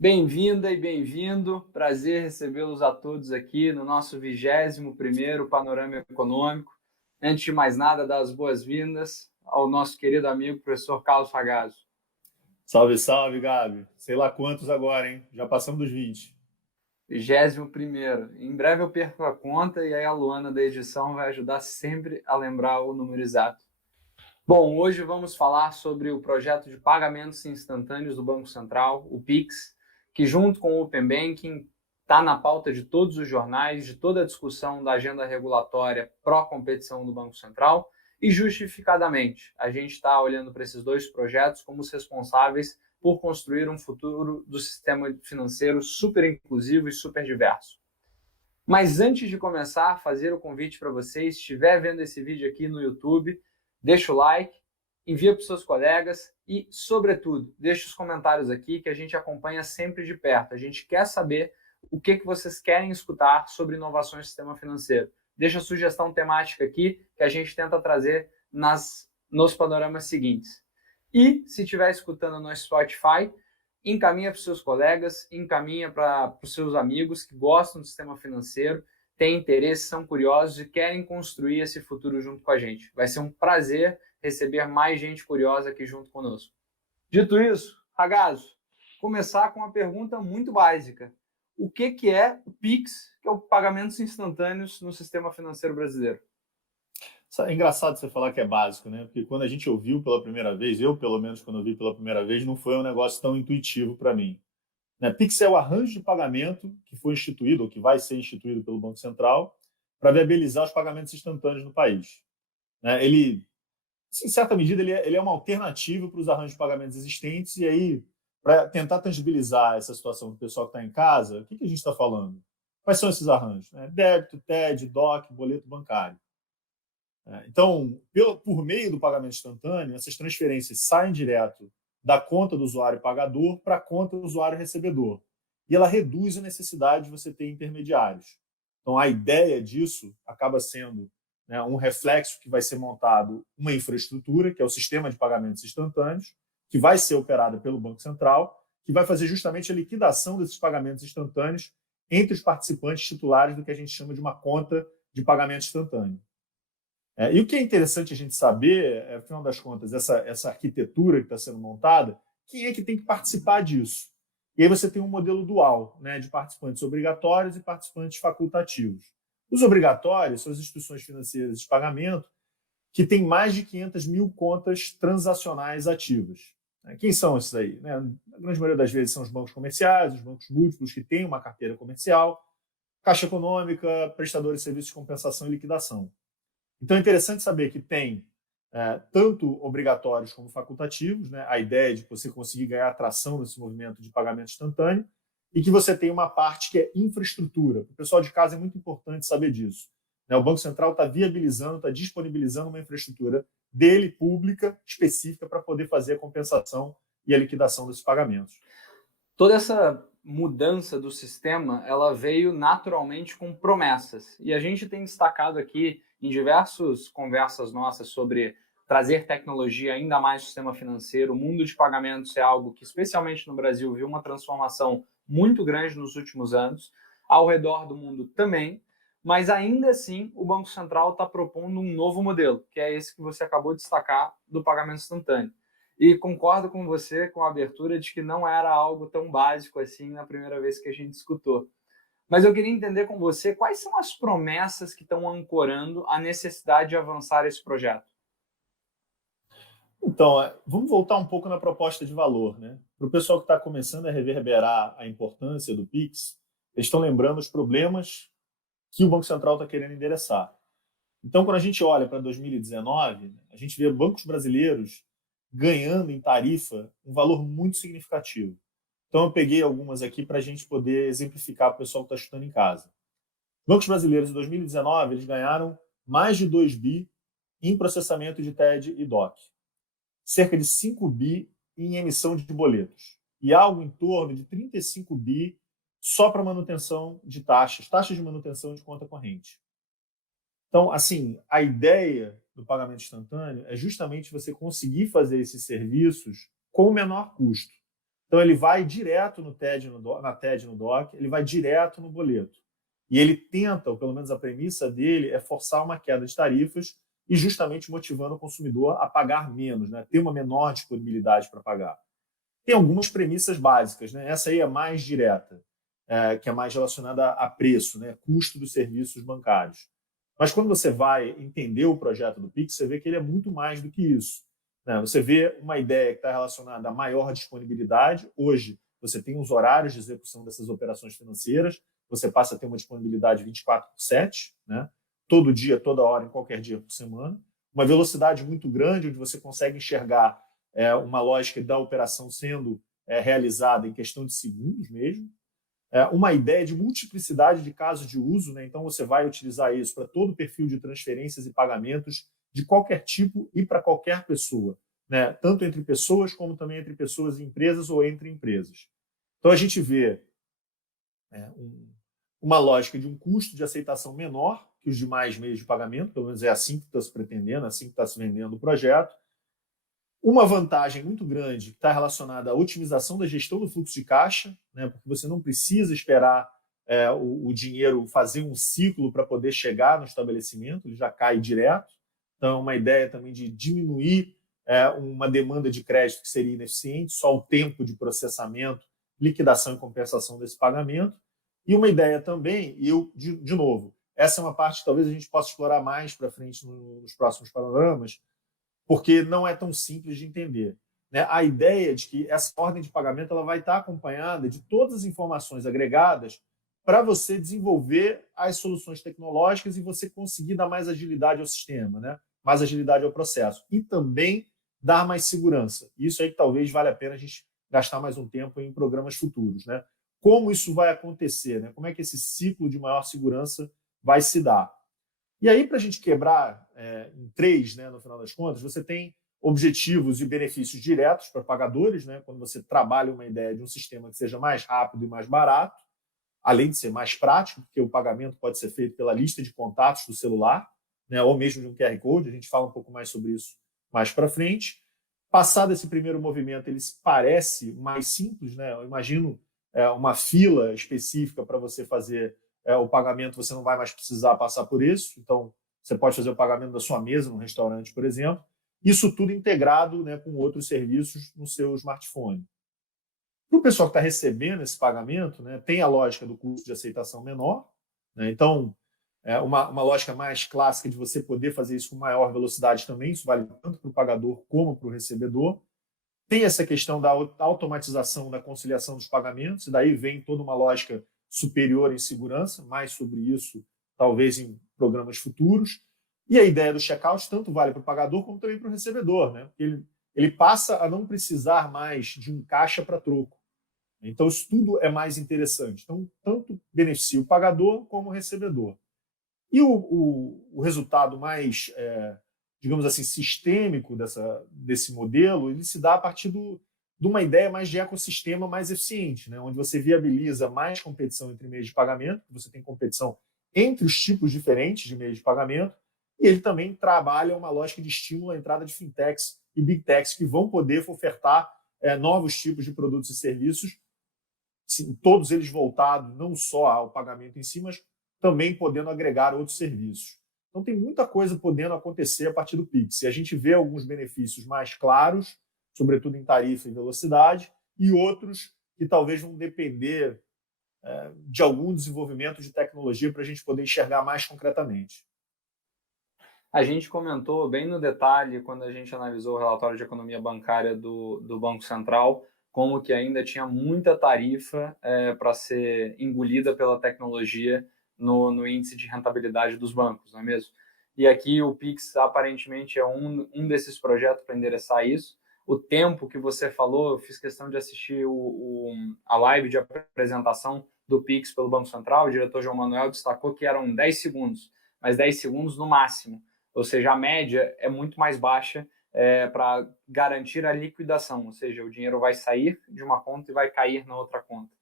Bem-vinda e bem-vindo. Prazer recebê-los a todos aqui no nosso 21º Panorama Econômico. Antes de mais nada, dar as boas-vindas ao nosso querido amigo professor Carlos Ragazzo. Salve, salve, Gabi. Sei lá quantos agora, hein? Já passamos dos 20. 21º. Em breve eu perco a conta e aí a Luana da edição vai ajudar sempre a lembrar o número exato. Bom, hoje vamos falar sobre o projeto de pagamentos instantâneos do Banco Central, o Pix, que junto com o Open Banking está na pauta de todos os jornais, de toda a discussão da agenda regulatória pró-competição do Banco Central e justificadamente. A gente está olhando para esses dois projetos como os responsáveis por construir um futuro do sistema financeiro super inclusivo e super diverso. Mas antes de começar, fazer o convite para vocês, se estiver vendo esse vídeo aqui no YouTube, deixa o like, envia para os seus colegas e, sobretudo, deixa os comentários aqui que a gente acompanha sempre de perto. A gente quer saber o que vocês querem escutar sobre inovações no sistema financeiro. Deixa a sugestão temática aqui que a gente tenta trazer nos panoramas seguintes. E, se estiver escutando no Spotify, encaminha para os seus colegas, encaminha para os seus amigos que gostam do sistema financeiro, têm interesse, são curiosos e querem construir esse futuro junto com a gente. Vai ser um prazer receber mais gente curiosa aqui junto conosco. Dito isso, Ragazzo, começar com uma pergunta muito básica. O que é o Pix, que é o pagamentos instantâneos no sistema financeiro brasileiro? É engraçado você falar que é básico, né? Porque quando a gente ouviu pela primeira vez, eu pelo menos quando ouvi pela primeira vez, não foi um negócio tão intuitivo para mim. Né? Pix é o arranjo de pagamento que foi instituído, ou que vai ser instituído pelo Banco Central, para viabilizar os pagamentos instantâneos no país. Né? Ele, em certa medida, ele é uma alternativa para os arranjos de pagamentos existentes, e aí, para tentar tangibilizar essa situação do pessoal que está em casa, o que a gente está falando? Quais são esses arranjos? Débito, TED, DOC, boleto bancário. Então, por meio do pagamento instantâneo, essas transferências saem direto da conta do usuário pagador para a conta do usuário recebedor. E ela reduz a necessidade de você ter intermediários. Então, a ideia disso acaba sendo, né, um reflexo que vai ser montado uma infraestrutura, que é o sistema de pagamentos instantâneos, que vai ser operada pelo Banco Central, que vai fazer justamente a liquidação desses pagamentos instantâneos entre os participantes titulares do que a gente chama de uma conta de pagamento instantâneo. E o que é interessante a gente saber, afinal das contas, essa arquitetura que está sendo montada, quem é que tem que participar disso? E aí você tem um modelo dual, né, de participantes obrigatórios e participantes facultativos. Os obrigatórios são as instituições financeiras de pagamento que têm mais de 500 mil contas transacionais ativas. Quem são esses aí? A grande maioria das vezes são os bancos comerciais, os bancos múltiplos que têm uma carteira comercial, Caixa Econômica, prestadores de serviços de compensação e liquidação. Então é interessante saber que tem tanto obrigatórios como facultativos, né? A ideia de você conseguir ganhar atração nesse movimento de pagamento instantâneo, e que você tem uma parte que é infraestrutura. Para o pessoal de casa é muito importante saber disso. Né? O Banco Central está viabilizando, está disponibilizando uma infraestrutura dele, pública, específica, para poder fazer a compensação e a liquidação desses pagamentos. Toda essa mudança do sistema, ela veio naturalmente com promessas. E a gente tem destacado aqui em diversas conversas nossas sobre trazer tecnologia ainda mais no sistema financeiro. O mundo de pagamentos é algo que, especialmente no Brasil, viu uma transformação muito grande nos últimos anos, ao redor do mundo também, mas ainda assim o Banco Central está propondo um novo modelo, que é esse que você acabou de destacar do pagamento instantâneo. E concordo com você com a abertura de que não era algo tão básico assim na primeira vez que a gente escutou. Mas eu queria entender com você quais são as promessas que estão ancorando a necessidade de avançar esse projeto. Então, vamos voltar um pouco na proposta de valor. Né? Para o pessoal que está começando a reverberar a importância do PIX, eles estão lembrando os problemas que o Banco Central está querendo endereçar. Então, quando a gente olha para 2019, a gente vê bancos brasileiros ganhando em tarifa um valor muito significativo. Então, eu peguei algumas aqui para a gente poder exemplificar para o pessoal que está estudando em casa. Bancos brasileiros, em 2019, eles ganharam mais de 2 bi em processamento de TED e DOC. Cerca de 5 bi em emissão de boletos. E algo em torno de 35 bi só para manutenção de taxas de manutenção de conta corrente. Então, assim, a ideia do pagamento instantâneo é justamente você conseguir fazer esses serviços com o menor custo. Então, ele vai direto no TED, na TED, no DOC, ele vai direto no boleto. E ele tenta, ou pelo menos a premissa dele, é forçar uma queda de tarifas e justamente motivando o consumidor a pagar menos, né? Ter uma menor disponibilidade para pagar. Tem algumas premissas básicas, né? Essa aí é mais direta, que é mais relacionada a preço, né? Custo dos serviços bancários. Mas quando você vai entender o projeto do Pix, você vê que ele é muito mais do que isso, né? Você vê uma ideia que está relacionada a maior disponibilidade. Hoje, você tem os horários de execução dessas operações financeiras, você passa a ter uma disponibilidade 24/7, né? Todo dia, toda hora, em qualquer dia por semana. Uma velocidade muito grande, onde você consegue enxergar uma lógica da operação sendo realizada em questão de segundos mesmo. Uma ideia de multiplicidade de casos de uso, né? Então você vai utilizar isso para todo o perfil de transferências e pagamentos de qualquer tipo e para qualquer pessoa, né? Tanto entre pessoas como também entre pessoas e empresas ou entre empresas. Então a gente vê uma lógica de um custo de aceitação menor que os demais meios de pagamento, pelo menos é assim que está se pretendendo, assim que está se vendendo o projeto. Uma vantagem muito grande que está relacionada à otimização da gestão do fluxo de caixa, né, porque você não precisa esperar o dinheiro fazer um ciclo para poder chegar no estabelecimento, ele já cai direto. Então, uma ideia também de diminuir uma demanda de crédito que seria ineficiente, só o tempo de processamento, liquidação e compensação desse pagamento. E uma ideia também, e eu, de novo, essa é uma parte que talvez a gente possa explorar mais para frente nos próximos panoramas, porque não é tão simples de entender, né? A ideia de que essa ordem de pagamento ela vai estar acompanhada de todas as informações agregadas para você desenvolver as soluções tecnológicas e você conseguir dar mais agilidade ao sistema, né? Mais agilidade ao processo. E também dar mais segurança. Isso aí que talvez valha a pena a gente gastar mais um tempo em programas futuros, né? Como isso vai acontecer, né? Como é que esse ciclo de maior segurança vai se dar? E aí, para a gente quebrar em três, né, no final das contas, você tem objetivos e benefícios diretos para pagadores, né, quando você trabalha uma ideia de um sistema que seja mais rápido e mais barato, além de ser mais prático, porque o pagamento pode ser feito pela lista de contatos do celular, né, ou mesmo de um QR Code, a gente fala um pouco mais sobre isso mais para frente. Passado esse primeiro movimento, ele parece mais simples, né? Eu imagino uma fila específica para você fazer o pagamento, você não vai mais precisar passar por isso. Então, você pode fazer o pagamento da sua mesa no restaurante, por exemplo. Isso tudo integrado, né, com outros serviços no seu smartphone. Para o pessoal que está recebendo esse pagamento, né, tem a lógica do custo de aceitação menor, né? Então, uma lógica mais clássica de você poder fazer isso com maior velocidade também. Isso vale tanto para o pagador como para o recebedor. Tem essa questão da automatização da conciliação dos pagamentos, e daí vem toda uma lógica superior em segurança, mais sobre isso talvez em programas futuros. E a ideia do checkout tanto vale para o pagador como também para o recebedor, né? Ele passa a não precisar mais de um caixa para troco. Então, isso tudo é mais interessante. Então, tanto beneficia o pagador como o recebedor. E o resultado mais, digamos assim, sistêmico desse modelo, ele se dá a partir de uma ideia mais de ecossistema mais eficiente, né? Onde você viabiliza mais competição entre meios de pagamento, você tem competição entre os tipos diferentes de meios de pagamento, e ele também trabalha uma lógica de estímulo à entrada de fintechs e big techs que vão poder ofertar novos tipos de produtos e serviços, todos eles voltados não só ao pagamento em si, mas também podendo agregar outros serviços. Então tem muita coisa podendo acontecer a partir do Pix. E a gente vê alguns benefícios mais claros, sobretudo em tarifa e velocidade, e outros que talvez vão depender de algum desenvolvimento de tecnologia para a gente poder enxergar mais concretamente. A gente comentou bem no detalhe, quando a gente analisou o relatório de economia bancária do Banco Central, como que ainda tinha muita tarifa para ser engolida pela tecnologia no índice de rentabilidade dos bancos, não é mesmo? E aqui o Pix aparentemente é um desses projetos para endereçar isso. O tempo que você falou, eu fiz questão de assistir a live de apresentação do Pix pelo Banco Central, o diretor João Manuel destacou que eram 10 segundos, mas 10 segundos no máximo. Ou seja, a média é muito mais baixa para garantir a liquidação, ou seja, o dinheiro vai sair de uma conta e vai cair na outra conta.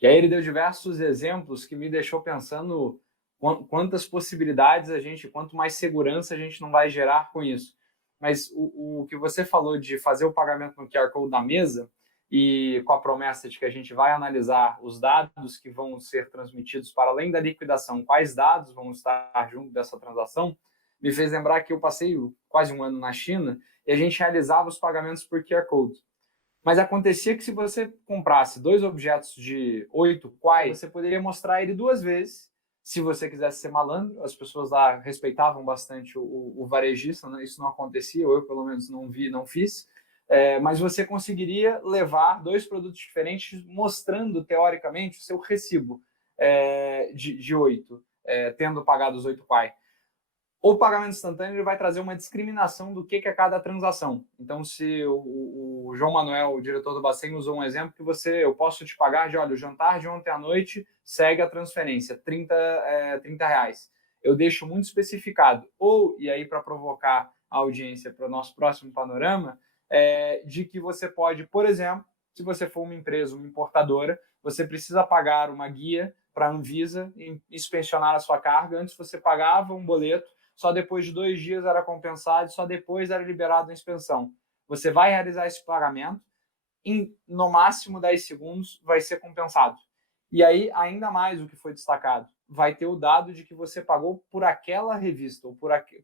E aí ele deu diversos exemplos que me deixou pensando quantas possibilidades quanto mais segurança a gente não vai gerar com isso. Mas o que você falou de fazer o pagamento no QR Code da mesa, e com a promessa de que a gente vai analisar os dados que vão ser transmitidos para além da liquidação, quais dados vão estar junto dessa transação, me fez lembrar que eu passei quase um ano na China e a gente realizava os pagamentos por QR Code. Mas acontecia que se você comprasse 2 objetos de 8 quais, você poderia mostrar ele 2 vezes. Se você quisesse ser malandro, as pessoas lá respeitavam bastante o varejista, né? Isso não acontecia, ou eu pelo menos não vi, não fiz. Mas você conseguiria levar 2 produtos diferentes, mostrando teoricamente o seu recibo de 8, tendo pagado os 8 quais. O pagamento instantâneo ele vai trazer uma discriminação do que é cada transação. Então, se o João Manuel, o diretor do Bacen, usou um exemplo que eu posso te pagar olha, o jantar de ontem à noite segue a transferência, 30 reais. Eu deixo muito especificado. E aí para provocar a audiência para o nosso próximo panorama, de que você pode, por exemplo, se você for uma empresa, uma importadora, você precisa pagar uma guia para a Anvisa inspecionar a sua carga. Antes você pagava um boleto, só depois de 2 dias era compensado, só depois era liberado a inspeção. Você vai realizar esse pagamento, no máximo 10 segundos vai ser compensado. E aí, ainda mais o que foi destacado, vai ter o dado de que você pagou por aquela revista ou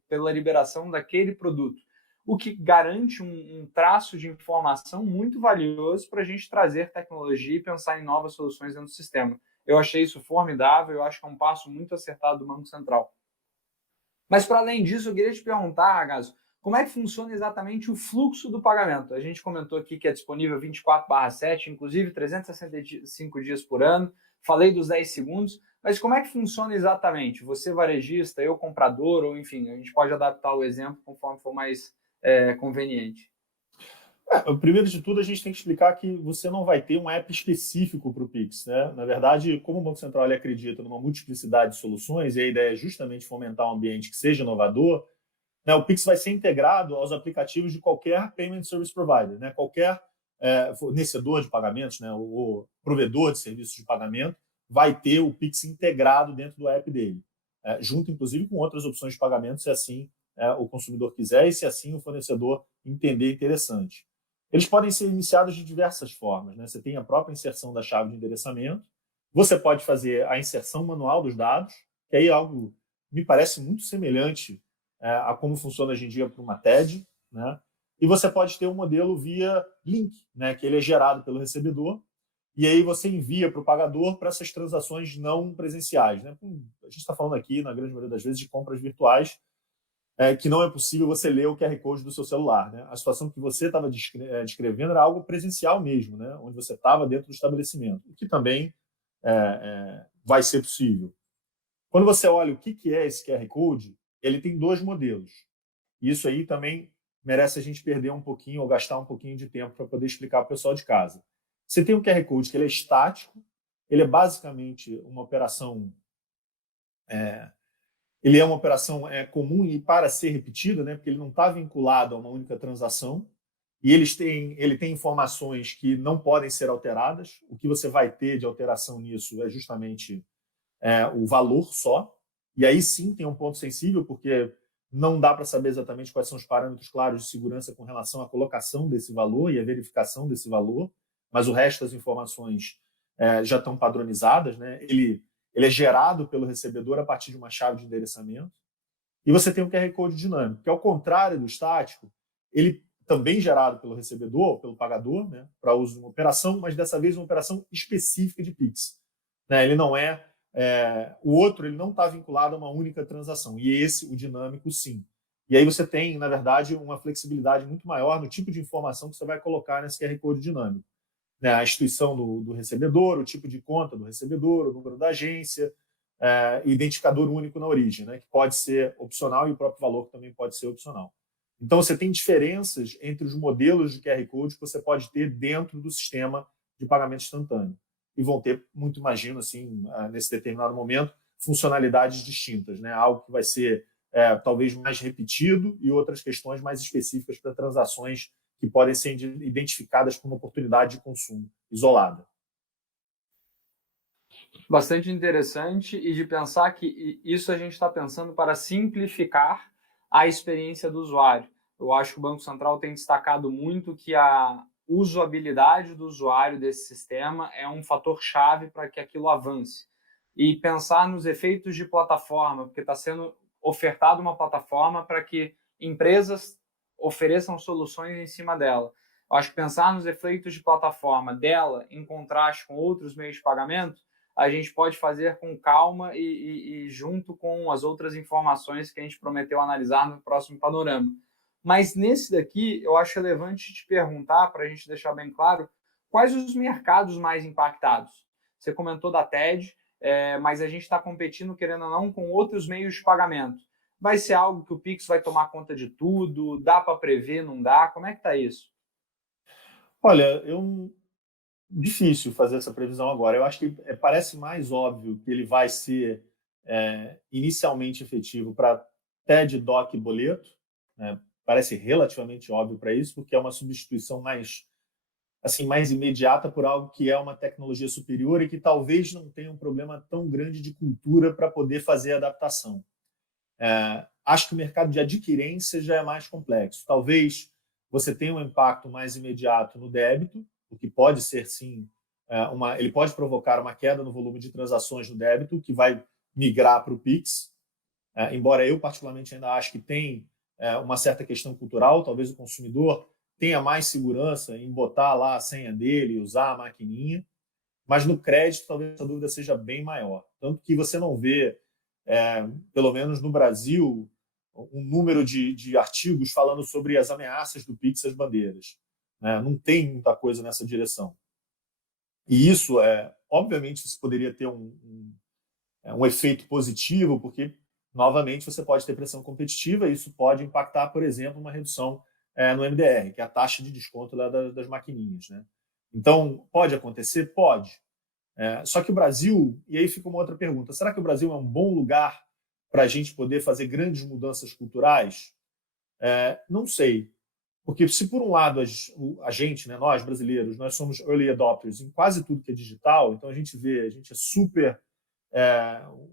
pela liberação daquele produto, o que garante um traço de informação muito valioso para a gente trazer tecnologia e pensar em novas soluções dentro do sistema. Eu achei isso formidável, eu acho que é um passo muito acertado do Banco Central. Mas, para além disso, eu queria te perguntar, Gaso, como é que funciona exatamente o fluxo do pagamento? A gente comentou aqui que é disponível 24/7, inclusive 365 dias por ano. Falei dos 10 segundos, mas como é que funciona exatamente? Você varejista, eu comprador, ou enfim, a gente pode adaptar o exemplo conforme for mais conveniente. Primeiro de tudo, a gente tem que explicar que você não vai ter um app específico para o Pix, né? Na verdade, como o Banco Central ele acredita numa multiplicidade de soluções, e a ideia é justamente fomentar um ambiente que seja inovador, né, o Pix vai ser integrado aos aplicativos de qualquer Payment Service Provider, né? Qualquer fornecedor de pagamentos, né, o provedor de serviços de pagamento, vai ter o Pix integrado dentro do app dele, junto, inclusive, com outras opções de pagamento, se assim o consumidor quiser e se assim o fornecedor entender interessante. Eles podem ser iniciados de diversas formas, né? Você tem a própria inserção da chave de endereçamento, você pode fazer a inserção manual dos dados, que aí é algo me parece muito semelhante a como funciona hoje em dia para uma TED, né? E você pode ter um modelo via link, né? Que ele é gerado pelo recebedor, e aí você envia para o pagador para essas transações não presenciais, né? A gente está falando aqui, na grande maioria das vezes, de compras virtuais, que não é possível você ler o QR Code do seu celular, né? A situação que você estava descrevendo era algo presencial mesmo, né? Onde você estava dentro do estabelecimento, o que também vai ser possível. Quando você olha o que é esse QR Code, ele tem 2 modelos. Isso aí também merece a gente perder um pouquinho ou gastar um pouquinho de tempo para poder explicar para o pessoal de casa. Você tem um QR Code que ele é estático, ele é basicamente uma operação ele é uma operação comum e para ser repetida, né, porque ele não está vinculado a uma única transação, e ele tem informações que não podem ser alteradas. O que você vai ter de alteração nisso é justamente o valor só, e aí sim tem um ponto sensível, porque não dá para saber exatamente quais são os parâmetros claros de segurança com relação à colocação desse valor e à verificação desse valor, mas o resto das informações já estão padronizadas, né? Ele é gerado pelo recebedor a partir de uma chave de endereçamento. E você tem um QR Code dinâmico, que ao contrário do estático, ele também gerado pelo recebedor, pelo pagador, né, para uso de uma operação, mas dessa vez uma operação específica de Pix. Né? Ele não o outro ele não está vinculado a uma única transação, e esse, o dinâmico, sim. E aí você tem, na verdade, uma flexibilidade muito maior no tipo de informação que você vai colocar nesse QR Code dinâmico. Né, a instituição do recebedor, o tipo de conta do recebedor, o número da agência, identificador único na origem, né, que pode ser opcional, e o próprio valor que também pode ser opcional. Então, você tem diferenças entre os modelos de QR Code que você pode ter dentro do sistema de pagamento instantâneo. E vão ter, muito imagino, assim, nesse determinado momento, funcionalidades distintas, né, algo que vai ser talvez mais repetido e outras questões mais específicas para transações que podem ser identificadas como oportunidade de consumo isolada. Bastante interessante, e de pensar que isso a gente está pensando para simplificar a experiência do usuário. Eu acho que o Banco Central tem destacado muito que usabilidade do usuário desse sistema é um fator chave para que aquilo avance. E pensar nos efeitos de plataforma, porque está sendo ofertada uma plataforma para que empresas ofereçam soluções em cima dela. Eu acho que pensar nos efeitos de plataforma dela em contraste com outros meios de pagamento, a gente pode fazer com calma e junto com as outras informações que a gente prometeu analisar no próximo panorama. Mas nesse daqui, eu acho relevante te perguntar, para a gente deixar bem claro, quais os mercados mais impactados. Você comentou da TED, mas a gente está competindo, querendo ou não, com outros meios de pagamento. Vai ser algo que o Pix vai tomar conta de tudo? Dá para prever, não dá? Como é que está isso? Olha, difícil fazer essa previsão agora. Eu acho que parece mais óbvio que ele vai ser inicialmente efetivo para TED, DOC e boleto. Né? Parece relativamente óbvio para isso, porque é uma substituição mais imediata por algo que é uma tecnologia superior e que talvez não tenha um problema tão grande de cultura para poder fazer a adaptação. Acho que o mercado de adquirência já é mais complexo. Talvez você tenha um impacto mais imediato no débito, o que pode ser, sim, ele pode provocar uma queda no volume de transações no débito, que vai migrar para o Pix, embora eu particularmente ainda acho que tem uma certa questão cultural, talvez o consumidor tenha mais segurança em botar lá a senha dele, usar a maquininha, mas no crédito talvez a dúvida seja bem maior. Tanto que você não vê, pelo menos no Brasil, um número de artigos falando sobre as ameaças do Pix às bandeiras. Né? Não tem muita coisa nessa direção. E isso, obviamente, isso poderia ter um efeito positivo, porque, novamente, você pode ter pressão competitiva e isso pode impactar, por exemplo, uma redução no MDR, que é a taxa de desconto lá das maquininhas. Né? Então, pode acontecer? Pode. Só que o Brasil, e aí fica uma outra pergunta, será que o Brasil é um bom lugar para a gente poder fazer grandes mudanças culturais? Não sei. Porque se por um lado a gente, né, nós brasileiros, nós somos early adopters em quase tudo que é digital, então a gente é super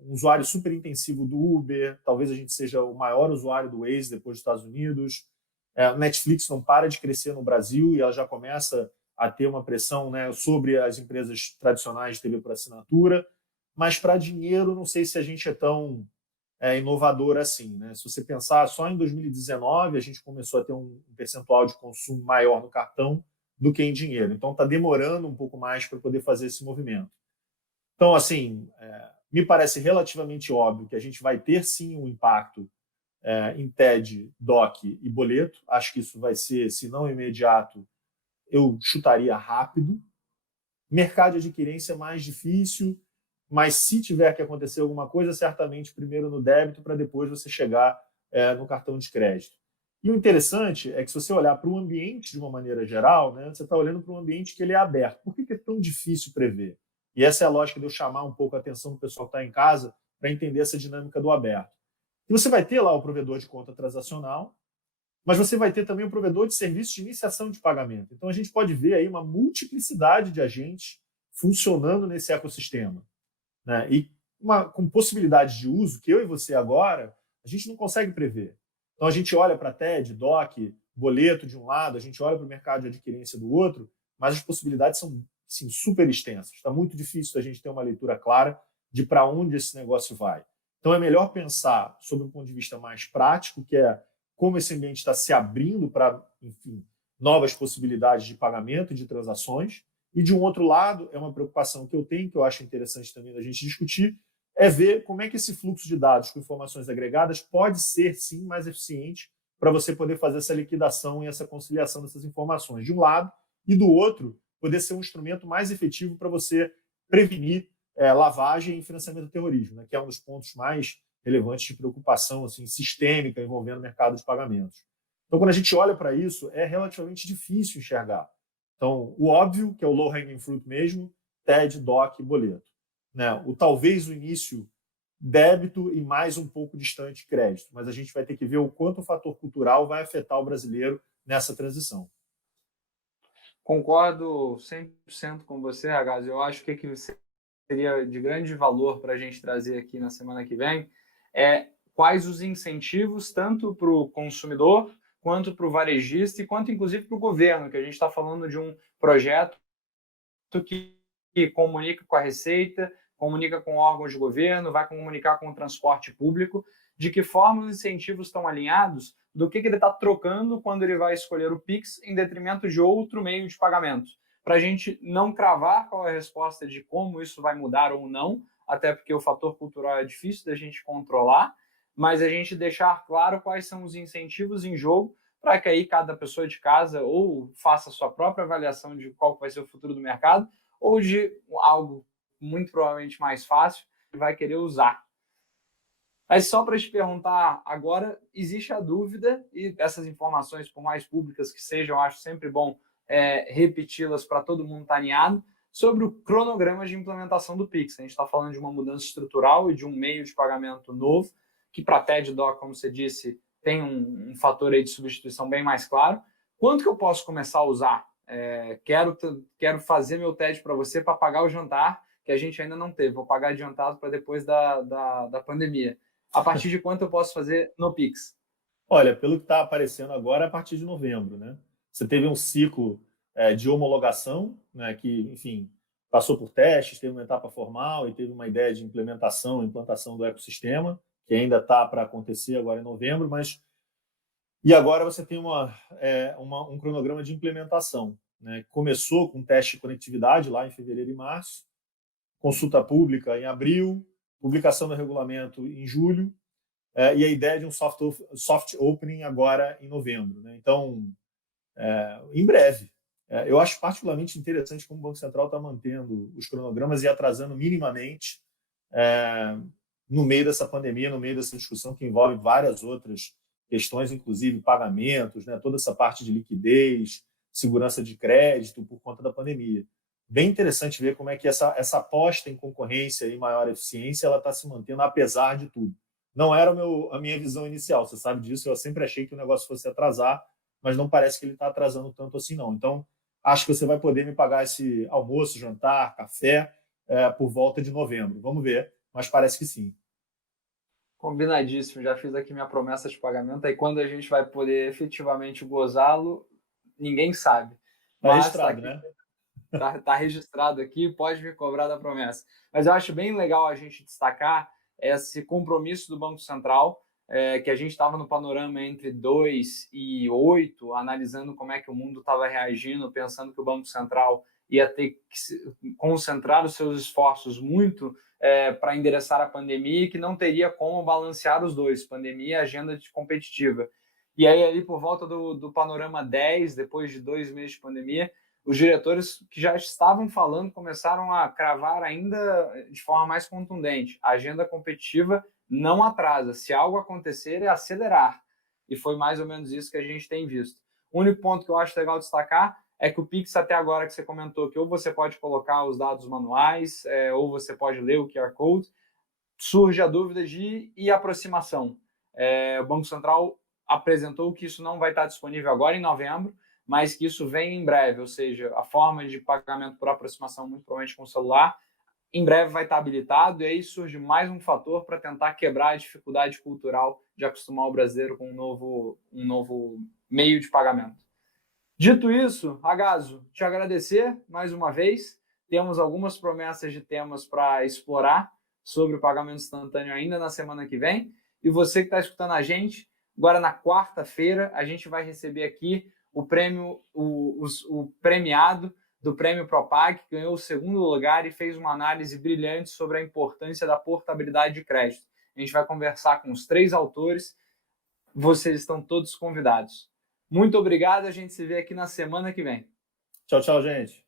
um usuário super intensivo do Uber, talvez a gente seja o maior usuário do Waze depois dos Estados Unidos. Netflix não para de crescer no Brasil e ela já começa a ter uma pressão, né, sobre as empresas tradicionais de TV por assinatura, mas para dinheiro não sei se a gente é tão inovador assim. Né? Se você pensar, só em 2019 a gente começou a ter um percentual de consumo maior no cartão do que em dinheiro. Então está demorando um pouco mais para poder fazer esse movimento. Então, assim, me parece relativamente óbvio que a gente vai ter sim um impacto em TED, DOC e boleto. Acho que isso vai ser, se não imediato, eu chutaria rápido. Mercado de adquirência é mais difícil, mas se tiver que acontecer alguma coisa, certamente primeiro no débito para depois você chegar no cartão de crédito. E o interessante é que se você olhar para o ambiente de uma maneira geral, né, você está olhando para um ambiente que ele é aberto. Por que é tão difícil prever? E essa é a lógica de eu chamar um pouco a atenção do pessoal que está em casa para entender essa dinâmica do aberto. E você vai ter lá o provedor de conta transacional, mas você vai ter também o provedor de serviço de iniciação de pagamento. Então a gente pode ver aí uma multiplicidade de agentes funcionando nesse ecossistema. Né? E com possibilidade de uso que eu e você agora, a gente não consegue prever. Então a gente olha para TED, DOC, boleto de um lado, a gente olha para o mercado de adquirência do outro, mas as possibilidades são assim, super extensas. Está muito difícil a gente ter uma leitura clara de para onde esse negócio vai. Então é melhor pensar sobre um ponto de vista mais prático, que é como esse ambiente está se abrindo para, enfim, novas possibilidades de pagamento e de transações. E, de um outro lado, é uma preocupação que eu tenho, que eu acho interessante também da gente discutir, é ver como é que esse fluxo de dados com informações agregadas pode ser, sim, mais eficiente para você poder fazer essa liquidação e essa conciliação dessas informações, de um lado, e do outro, poder ser um instrumento mais efetivo para você prevenir lavagem e financiamento do terrorismo, né, que é um dos pontos mais relevantes de preocupação assim, sistêmica envolvendo o mercado de pagamentos. Então, quando a gente olha para isso, é relativamente difícil enxergar. Então, o óbvio, que é o low-hanging fruit mesmo, TED, DOC e boleto. Né? Talvez o início débito e mais um pouco distante crédito, mas a gente vai ter que ver o quanto o fator cultural vai afetar o brasileiro nessa transição. Concordo 100% com você, Ragazzi. Eu acho que seria de grande valor para a gente trazer aqui na semana que vem quais os incentivos, tanto para o consumidor quanto para o varejista e quanto, inclusive, para o governo, que a gente está falando de um projeto que comunica com a Receita, comunica com órgãos de governo, vai comunicar com o transporte público, de que forma os incentivos estão alinhados, do que ele está trocando quando ele vai escolher o Pix em detrimento de outro meio de pagamento. Para a gente não cravar qual é a resposta de como isso vai mudar ou não, até porque o fator cultural é difícil da gente controlar, mas a gente deixar claro quais são os incentivos em jogo para que aí cada pessoa de casa ou faça a sua própria avaliação de qual vai ser o futuro do mercado, ou de algo muito provavelmente mais fácil que vai querer usar. Mas só para te perguntar agora, existe a dúvida, e essas informações, por mais públicas que sejam, eu acho sempre bom repeti-las para todo mundo estar alinhado, sobre o cronograma de implementação do Pix. A gente está falando de uma mudança estrutural e de um meio de pagamento novo, que para a TED Doc, como você disse, tem um fator aí de substituição bem mais claro. Quanto que eu posso começar a usar? Quero fazer meu TED para você para pagar o jantar, que a gente ainda não teve. Vou pagar adiantado para depois da pandemia. A partir de quanto eu posso fazer no Pix? Olha, pelo que está aparecendo agora, é a partir de novembro, né? Você teve um ciclo de homologação, né, que, enfim, passou por testes, teve uma etapa formal e teve uma ideia de implementação, implantação do ecossistema, que ainda está para acontecer agora em novembro, mas... E agora você tem um cronograma de implementação, né? Começou com teste de conectividade lá em fevereiro e março, consulta pública em abril, publicação do regulamento em julho, e a ideia de um soft opening agora em novembro, né? Então, em breve. Eu acho particularmente interessante como o Banco Central está mantendo os cronogramas e atrasando minimamente no meio dessa pandemia, no meio dessa discussão que envolve várias outras questões, inclusive pagamentos, né? Toda essa parte de liquidez, segurança de crédito por conta da pandemia. Bem interessante ver como é que essa aposta em concorrência e maior eficiência ela está se mantendo apesar de tudo. Não era a minha visão inicial, você sabe disso, eu sempre achei que o negócio fosse atrasar, mas não parece que ele está atrasando tanto assim, não. Então, acho que você vai poder me pagar esse almoço, jantar, café, por volta de novembro. Vamos ver, mas parece que sim. Combinadíssimo, já fiz aqui minha promessa de pagamento, aí quando a gente vai poder efetivamente gozá-lo, ninguém sabe. Está Mas tá registrado, aqui, né? tá registrado aqui, pode me cobrar da promessa. Mas eu acho bem legal a gente destacar esse compromisso do Banco Central, que a gente estava no panorama entre 2 e 8, analisando como é que o mundo estava reagindo, pensando que o Banco Central ia ter que concentrar os seus esforços muito para endereçar a pandemia e que não teria como balancear os dois, pandemia e agenda competitiva. E aí, ali por volta do panorama 10, depois de 2 meses de pandemia, os diretores que já estavam falando começaram a cravar ainda de forma mais contundente. A agenda competitiva não atrasa. Se algo acontecer, é acelerar. E foi mais ou menos isso que a gente tem visto. O único ponto que eu acho legal destacar é que o Pix, até agora que você comentou, que ou você pode colocar os dados manuais, ou você pode ler o QR Code, surge a dúvida de aproximação. O Banco Central apresentou que isso não vai estar disponível agora em novembro, mas que isso vem em breve, ou seja, a forma de pagamento por aproximação, muito provavelmente com o celular, em breve vai estar habilitado, e aí surge mais um fator para tentar quebrar a dificuldade cultural de acostumar o brasileiro com um novo meio de pagamento. Dito isso, Agaso, te agradecer mais uma vez. Temos algumas promessas de temas para explorar sobre o pagamento instantâneo ainda na semana que vem. E você que está escutando a gente, agora na quarta-feira, a gente vai receber aqui o prêmio, o premiado do Prêmio Propag, que ganhou o segundo lugar e fez uma análise brilhante sobre a importância da portabilidade de crédito. A gente vai conversar com os 3 autores. Vocês estão todos convidados. Muito obrigado, a gente se vê aqui na semana que vem. Tchau, tchau, gente.